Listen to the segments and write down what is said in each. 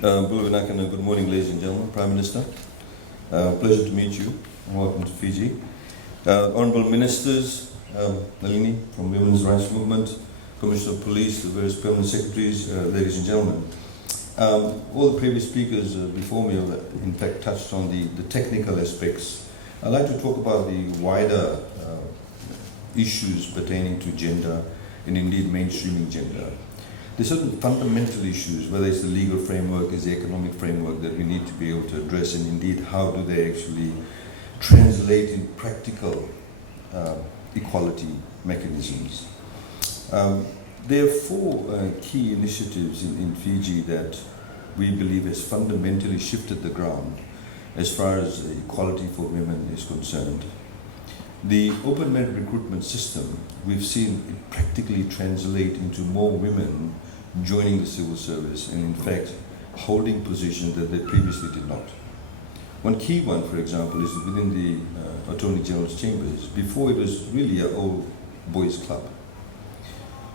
Good morning, ladies and gentlemen. Prime Minister, pleasure to meet you. Welcome to Fiji. Honourable Ministers, Nalini from Women's Rights Movement, Commissioner of Police, the various permanent secretaries, ladies and gentlemen. All the previous speakers before me have in fact touched on the technical aspects. I'd like to talk about the wider issues pertaining to gender and indeed mainstreaming gender. There's certain fundamental issues, whether it's the legal framework, is the economic framework that we need to be able to address, and indeed how do they actually translate in practical equality mechanisms. There are four key initiatives in Fiji that we believe has fundamentally shifted the ground as far as equality for women is concerned. The Openminded recruitment system, we've seen it practically translate into more women joining the civil service and in fact holding positions that they previously did not. One key one, for example, is within the Attorney-General's chambers. Before it was really an old boys club.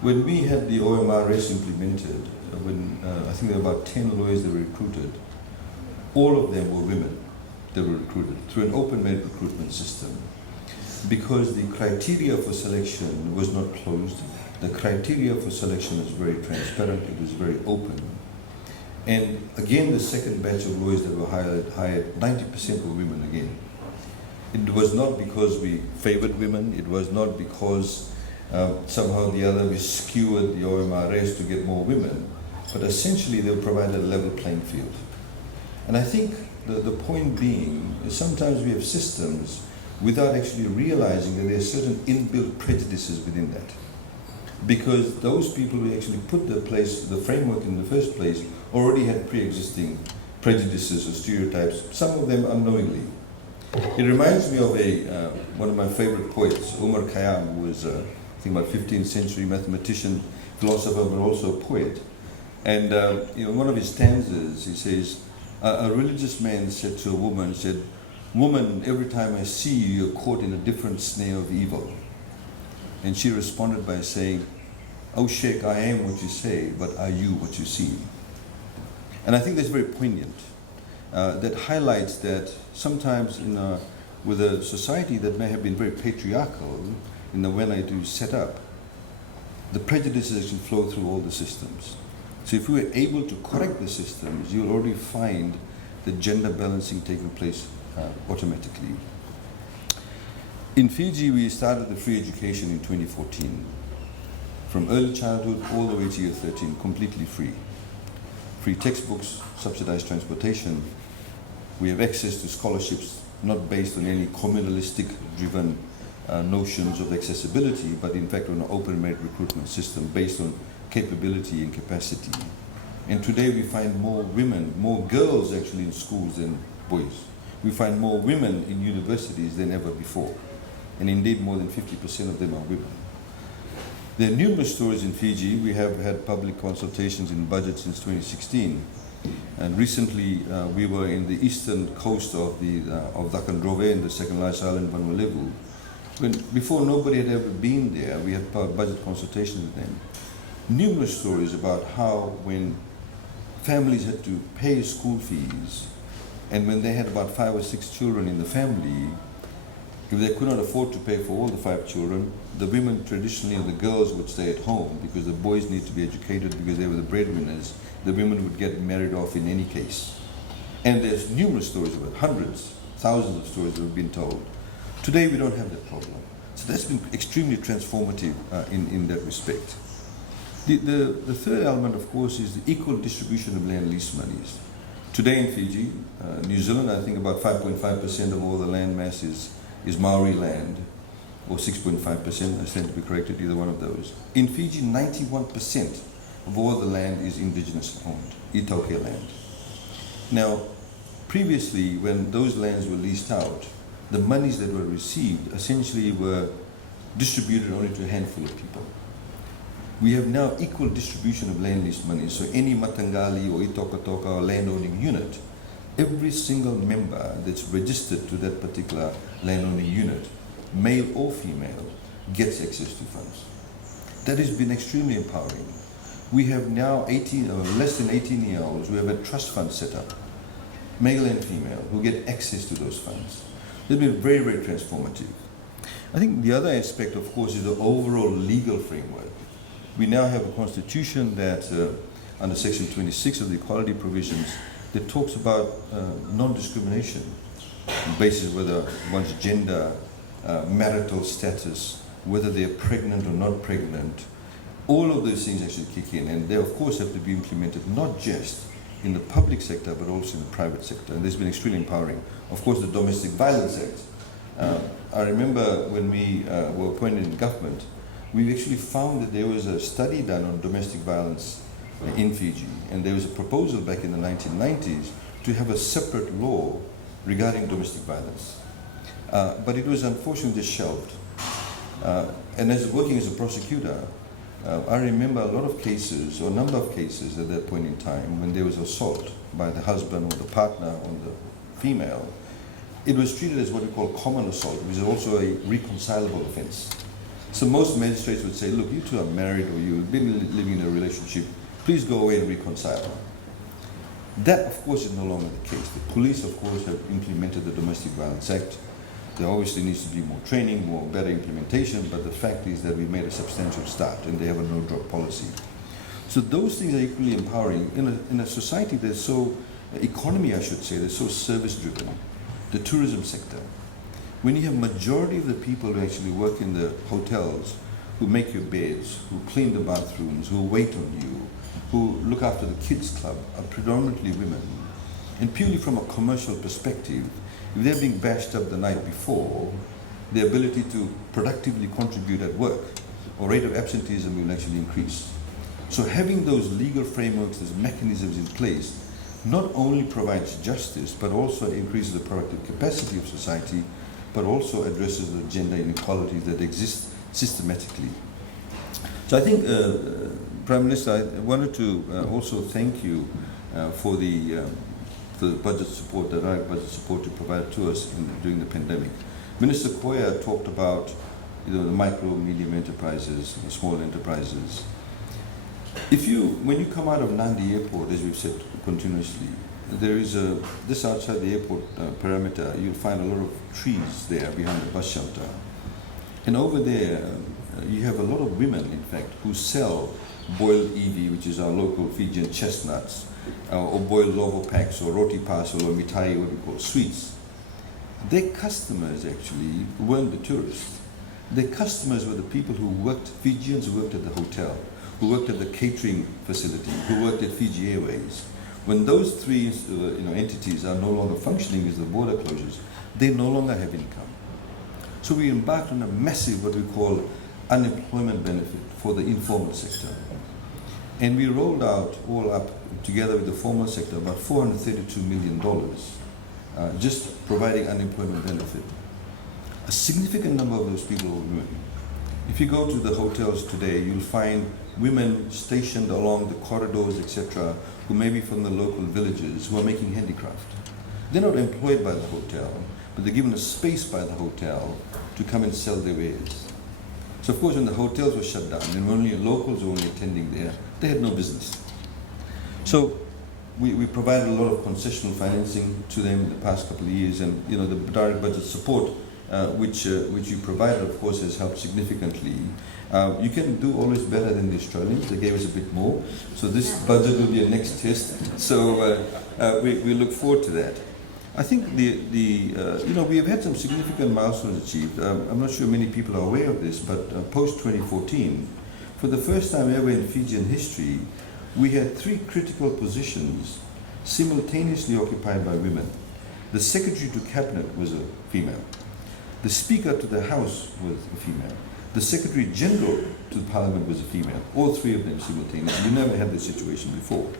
When we had the OMRS implemented, I think there were about 10 lawyers that were recruited, all of them were women that were recruited through an open-minded recruitment system. Because the criteria for selection was not closed, the criteria for selection was very transparent, it was very open. And again, the second batch of lawyers that were hired 90% were women again. It was not because we favored women, it was not because somehow or the other we skewered the OMRS to get more women, but essentially they provided a level playing field. And I think the point being is sometimes we have systems without actually realizing that there are certain inbuilt prejudices within that. Because those people who actually put the framework in the first place already had pre-existing prejudices or stereotypes, some of them unknowingly. It reminds me of one of my favorite poets, Sayed-Khaiyum, who was I think about 15th century mathematician, philosopher, but also a poet. And one of his stanzas, he says, a religious man said to a woman, said, "Woman, every time I see you, you're caught in a different snare of evil." And she responded by saying, "Oh Sheikh, I am what you say, but are you what you see?" And I think that's very poignant. That highlights that sometimes with a society that may have been very patriarchal in the way I do set up, the prejudices actually flow through all the systems. So if we were able to correct the systems, you'll already find the gender balancing taking place automatically. In Fiji, we started the free education in 2014. From early childhood all the way to year 13, completely free. Free textbooks, subsidized transportation. We have access to scholarships not based on any communalistic driven notions of accessibility, but in fact on an open-minded recruitment system based on capability and capacity. And today we find more women, more girls actually in schools than boys. We find more women in universities than ever before. And indeed, more than 50% of them are women. There are numerous stories in Fiji. We have had public consultations in budget since 2016. And recently, we were in the eastern coast of Dakandrove, in the second largest island, Vanuatu. Before nobody had ever been there, we had budget consultations with them. Numerous stories about how when families had to pay school fees, and when they had about 5 or 6 children in the family, if they could not afford to pay for all the 5 children, the women traditionally, or the girls, would stay at home because the boys need to be educated because they were the breadwinners. The women would get married off in any case. And there's numerous stories about it, hundreds, thousands of stories that have been told. Today we don't have that problem. So that's been extremely transformative in that respect. The third element, of course, is the equal distribution of land lease monies. Today in Fiji, New Zealand, I think about 5.5% of all the land mass is Maori land, or 6.5%, I stand to be corrected, either one of those. In Fiji, 91% of all the land is indigenous owned, Itauke land. Now, previously, when those lands were leased out, the monies that were received essentially were distributed only to a handful of people. We have now equal distribution of land lease money. So any Matangali or Itokatoka or landowning unit, every single member that's registered to that particular landowning unit, male or female, gets access to funds. That has been extremely empowering. We have now 18, or less than 18-year-olds. We have a trust fund set up, male and female, who get access to those funds. They've been very, very transformative. I think the other aspect, of course, is the overall legal framework. We now have a constitution that, under Section 26 of the Equality Provisions, that talks about non-discrimination, on the basis of whether one's gender, marital status, whether they're pregnant or not pregnant. All of those things actually kick in, and they of course have to be implemented not just in the public sector but also in the private sector, and this has been extremely empowering. Of course, the Domestic Violence Act. I remember when we were appointed in government, we actually found that there was a study done on domestic violence in Fiji, and there was a proposal back in the 1990s to have a separate law regarding domestic violence. But it was unfortunately shelved. And as working as a prosecutor, I remember a lot of cases, or a number of cases at that point in time, when there was assault by the husband or the partner on the female. It was treated as what we call common assault, which is also a reconcilable offense. So most magistrates would say, look, you two are married or you've been living in a relationship, please go away and reconcile. That, of course, is no longer the case. The police, of course, have implemented the Domestic Violence Act. There obviously needs to be more training, more better implementation, but the fact is that we've made a substantial start, and they have a no-drop policy. So those things are equally empowering. In a society that's so, economy I should say, that's so service-driven, the tourism sector, when you have majority of the people who actually work in the hotels, who make your beds, who clean the bathrooms, who wait on you, who look after the kids club, are predominantly women. And purely from a commercial perspective, if they're being bashed up the night before, their ability to productively contribute at work or rate of absenteeism will actually increase. So having those legal frameworks, those mechanisms in place, not only provides justice, but also increases the productive capacity of society, but also addresses the gender inequalities that exist systematically. So I think, Prime Minister, I wanted to also thank you for the budget support, the direct budget support you provided to us during the pandemic. Minister Koya talked about the micro, medium enterprises, the small enterprises. When you come out of Nandi Airport, as we've said continuously, there is this outside the airport perimeter, you'll find a lot of trees there behind the bus shelter. And over there, you have a lot of women, in fact, who sell boiled evi, which is our local Fijian chestnuts, or boiled lovo packs, or roti parcel, or mitai, what we call sweets. Their customers actually weren't the tourists. Their customers were the people who worked, Fijians who worked at the hotel, who worked at the catering facility, who worked at Fiji Airways. When those three entities are no longer functioning because of the border closures, they no longer have income. So we embarked on a massive, what we call, unemployment benefit for the informal sector. And we rolled out, all up, together with the formal sector, about $432 million, just providing unemployment benefit. A significant number of those people were women. If you go to the hotels today, you'll find women stationed along the corridors, etc., who may be from the local villages, who are making handicraft. They're not employed by the hotel, but they're given a space by the hotel to come and sell their wares. So of course, when the hotels were shut down, and only locals were only attending there, they had no business. So we provided a lot of concessional financing to them in the past couple of years, and the direct budget support which you provided, of course, has helped significantly. You can do always better than the Australians. They gave us a bit more, so this budget will be a next test. So we look forward to that. I think we have had some significant milestones achieved. I'm not sure many people are aware of this, but post 2014, for the first time ever in Fijian history, we had 3 critical positions simultaneously occupied by women. The Secretary to Cabinet was a female. The Speaker to the House was a female. The Secretary General to the Parliament was a female. All 3 of them simultaneously. We never had this situation before.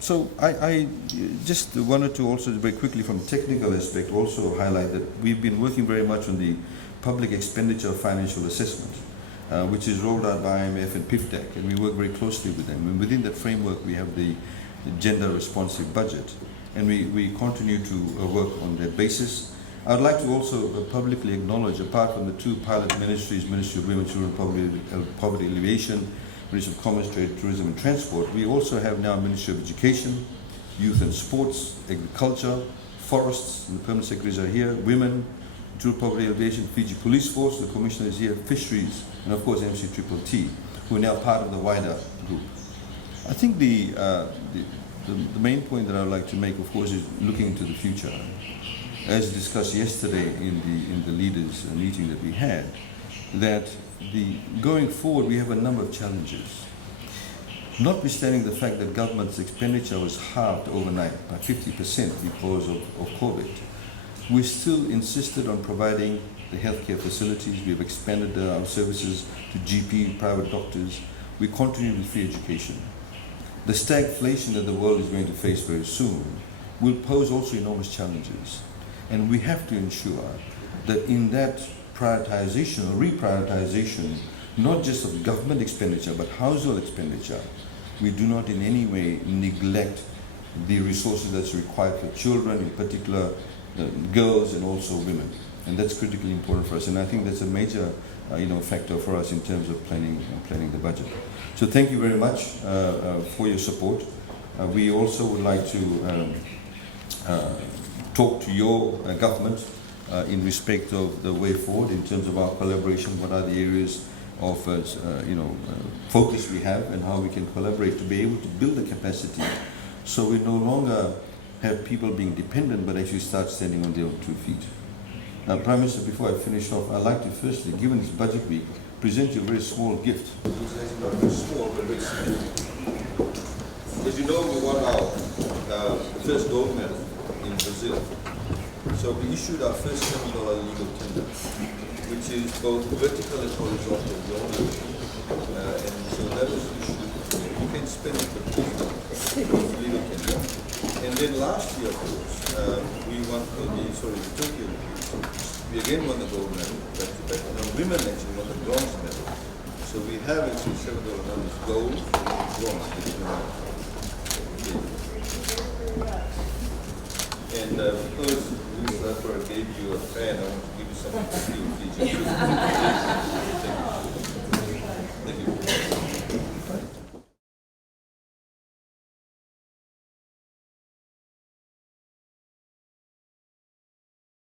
So I just wanted to also very quickly, from a technical aspect, also highlight that we've been working very much on the public expenditure financial assessment, which is rolled out by IMF and PIFTAC, and we work very closely with them. And within that framework, we have the gender responsive budget, and we continue to work on that basis. I'd like to also publicly acknowledge, apart from the 2 pilot ministries, Ministry of Women, Children, Poverty Alleviation, Ministry of Commerce, Trade, Tourism and Transport. We also have now Ministry of Education, Youth and Sports, Agriculture, Forests, and the permanent secretaries are here, Women, Rural Poverty Alleviation, Fiji Police Force, the Commissioner is here, Fisheries, and of course MCTT, who are now part of the wider group. I think the main point that I would like to make, of course, is looking into the future. As discussed yesterday in the leaders' meeting that we had, that going forward we have a number of challenges. Notwithstanding the fact that government's expenditure was halved overnight by 50% because of COVID, we still insisted on providing the healthcare facilities. We have expanded our services to GP, private doctors. We continue with free education. The stagflation that the world is going to face very soon will pose also enormous challenges. And we have to ensure that in that prioritization or reprioritization, not just of government expenditure, but household expenditure, we do not in any way neglect the resources that's required for children, in particular girls and also women. And that's critically important for us. And I think that's a major factor for us in terms of planning the budget. So thank you very much for your support. We also would like to talk to your government in respect of the way forward in terms of our collaboration. What are the areas of focus we have and how we can collaborate to be able to build the capacity so we no longer have people being dependent but actually start standing on their own 2 feet. Prime Minister, before I finish off, I'd like to firstly, given this budget week, present you a very small gift. Which is actually not very small, but very significant. As you know, we won our first gold medal in Brazil. So we issued our first $7 legal tender, which is both vertical and horizontal. And so that was issued. You can spend it for legal tender. And then last year, of course, we won the Tokyo Olympics. We again won the gold medal back to back. Now women actually won the bronze medal. So we have actually $7 medals, gold and bronze. And because that's where I gave you a fan, I want to give you something to do. Thank you. Thank you.